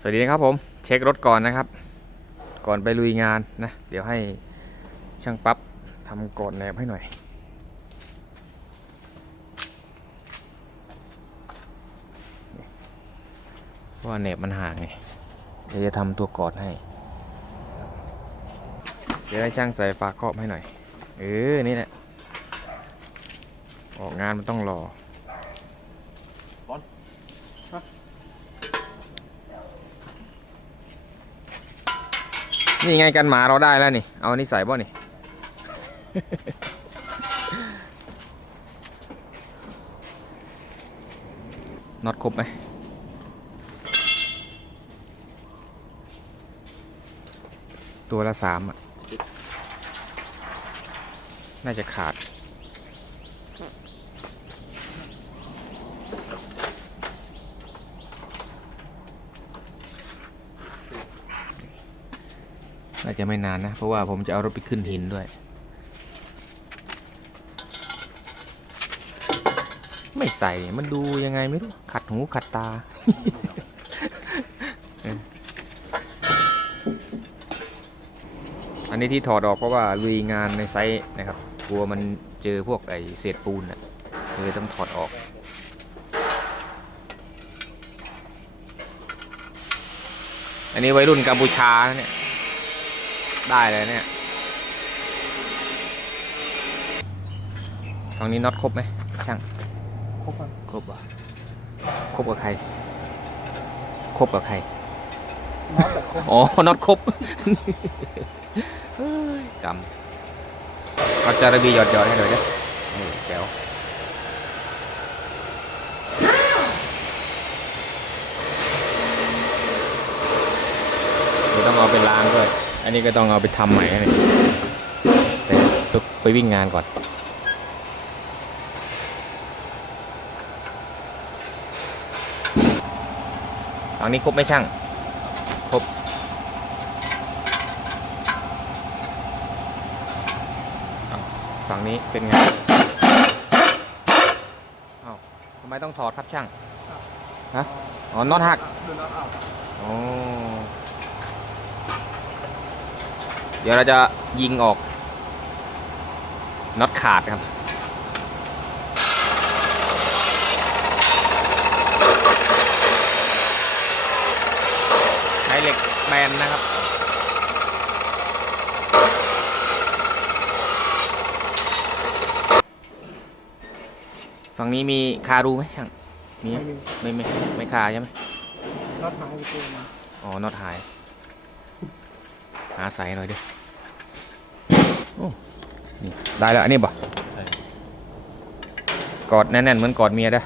สวัสดีนะครับผมเช็ครถก่อนนะครับ ก่อนไปลุยงานนะ เดี๋ยวให้ช่างปั๊บทำกอดแนบให้หน่อยเพราะว่าแนบมันห่างไงเดี๋ยวจะทำตัวกอดให้ เดี๋ยวให้ช่างใส่ฝาครอบให้หน่อย เออ นี่แหละ ออกงานมันต้องรอ นี่ไงกันหมาเราได้แล้วนี่ เอาอันนี้ใส่บ่นี่ น็อตครบไหมตัวละสามอะ น่าจะขาด น่าจะไม่นานนะ เพราะว่าผมจะเอารถไปขึ้นหินด้วย ไม่ใส่มันดูยังไงไม่รู้ ขัดหูขัดตาเอออันนี้ที่ถอดออกเพราะว่าลุยงานในไซต์นะครับกลัวมันเจอพวกไอเศษปูนอะเลยต้องถอดออก อันนี้วัยรุ่นกัมพูชานะเนี่ย ได้เลยเนี่ยฝั่งนี้น็อตครบไหมช่างครบครับครบอะครบกับใคร ครบกับใครน็อตแบบครบอ๋อน็อตครบเฮ้ยกำเอาจาระบีหยอดหยอดๆให้หน่อยเด้อเออแจ๋วเดี๋ยวต้องเอาไปล้างด้วย อันนี้ก็ต้องเอาไปทำใหม่นะนี่แต่ต้องไปวิ่งงานก่อนฝั่งนี้ครบไหมช่าง ครบ ฝั่งนี้เป็นไงอ้าวทำไมต้องถอดครับช่าง ฮะ อ๋อน็อตหักดูน็อตเอา อ๋อ เดี๋ยวเราจะยิงออกน็อตขาดครับ ใช้เหล็กแบนนะครับฝั่งนี้มีคารูไหมช่างมีไหมไม่มีไม่ไม่ไม่คาใช่ไหมน็อตหายไปตัวมาอ๋อน็อตหาย หาใส่หน่อยดิโอ้นี่ ได้แล้วอันนี้บ่ใช่กอดแน่นๆเหมือนกอดเมียเด้อ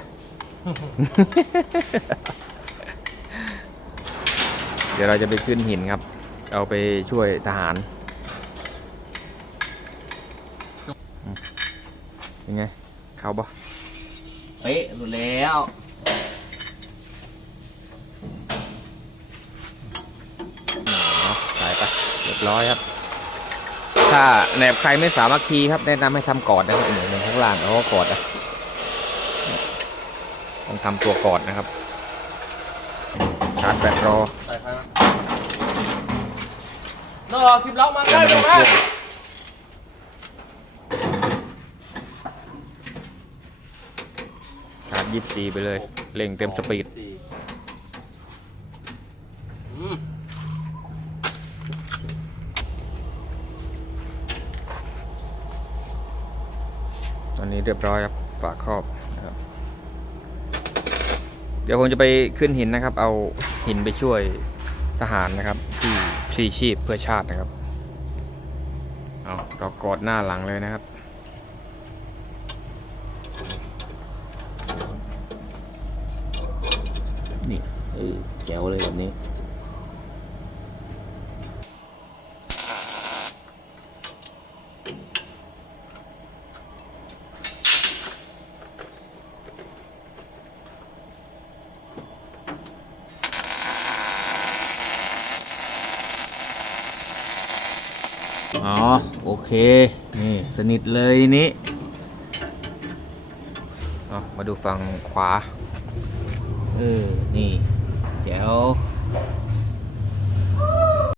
เดี๋ยวเราจะไปขึ้นหินครับ เอาไปช่วยทหารอืมยังไง เข้าบ่เป๊ะหมดแล้วเนาะใส่ไปเรียบร้อยครับ ถ้าแหนบใครไม่สามัคคีครับ แนะนำให้ทำกอดนะครับเหมือนข้างล่างเขาก็กอดนะต้องทำตัวกอดนะครับ ชาร์จแบตรอไปครับนอคลิปล็อกมาเดี๋ยวได้มันไหมพ่วงชาร์จยี่สีไปเลยเร่งเต็มสปีด ตอนนี้เรียบร้อยครับฝาครอบนะครับเดี๋ยวผมจะไปขึ้นหินนะครับ เอาหินไปช่วยทหารนะครับ ที่พลีชีพเพื่อชาตินะครับเอาเรากอดหน้าหลังเลยนะครับนี่เออแจ๋วเลยแบบนี้ อ๋อ โอเค นี่สนิทเลยทีนี้เอามาดูฝั่งขวา เออ นี่แจ๋ว